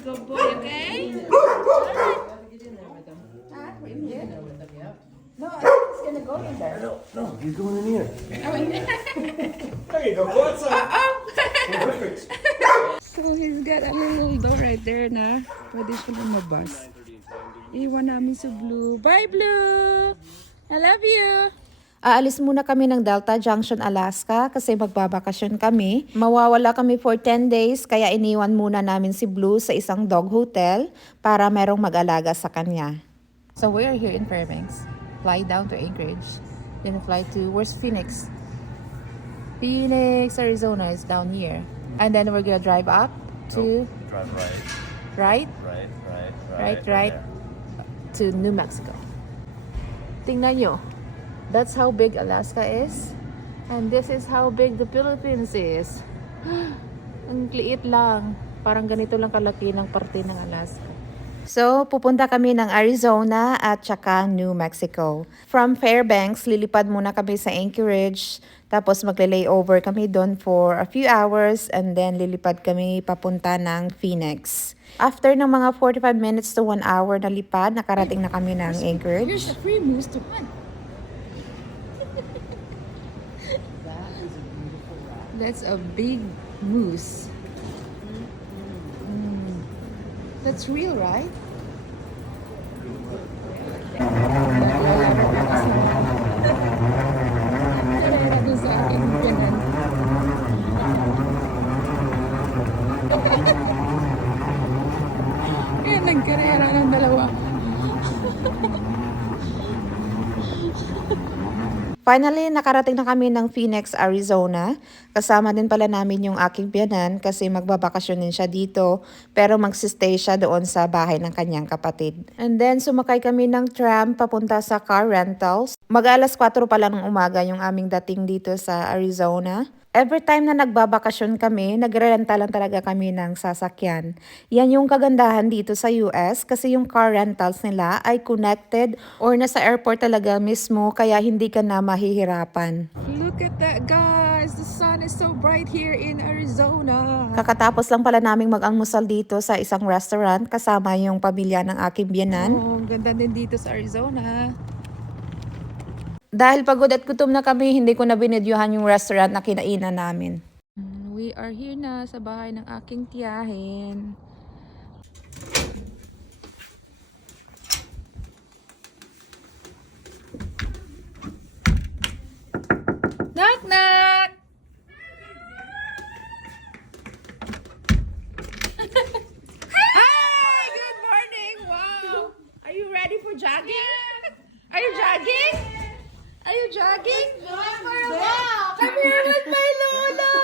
good boy, okay? No, I think it's gonna go in there. No, he's going in here. There you go. Go outside. Perfect. So he's got a little door right there na pwede siya lumabas. Iwan namin si Blue. Bye, Blue! I love you! Aalis muna kami ng Delta Junction, Alaska kasi magbabakasyon kami. Mawawala kami for 10 days kaya iniwan muna namin si Blue sa isang dog hotel para merong mag-alaga sa kanya. So we are here in Fairbanks. Fly down to Anchorage. Then fly to, where's Phoenix? Phoenix, Arizona is down here. And then we're gonna drive up to, Drive right. right? Right. Right. To New Mexico. Tingnan nyo. That's how big Alaska is. And this is how big the Philippines is. Ang liit lang. Parang ganito lang kalaki ng parte ng Alaska. So, pupunta kami ng Arizona at saka New Mexico. From Fairbanks, lilipad muna kami sa Anchorage. Tapos magle-layover kami doon for a few hours and then lilipad kami papunta ng Phoenix. After ng mga 45 minutes to 1 hour na lipad, nakarating na kami ng Anchorage. Here's a free moose to hunt. That's a big moose. That's real, right? Kaya nagkarera ng dalawa. Finally, nakarating na kami ng Phoenix, Arizona. Kasama din pala namin yung aking biyanan kasi magbabakasyon din siya dito. Pero magsistay siya doon sa bahay ng kanyang kapatid. And then, sumakay kami ng tram papunta sa car rentals. Mag-alas 4 pa lang ng umaga yung aming dating dito sa Arizona. Every time na nagbabakasyon kami, nagrerenta lang talaga kami ng sasakyan. Yan yung kagandahan dito sa US kasi yung car rentals nila ay connected or nasa airport talaga mismo kaya hindi ka na mahihirapan. Look at that, guys! The sun is so bright here in Arizona. Kakatapos lang pala naming mag-almusal dito sa isang restaurant kasama yung pamilya ng aking biyanan. Oh, ang ganda din dito sa Arizona. Dahil pagod at gutom na kami, hindi ko na binidyohan yung restaurant na kinainan namin. We are here na sa bahay ng aking tiyahin. Knock knock! Hi! Good morning! Wow! Are you ready for jogging? Are you jogging? Are you jogging? Come here with my Lola!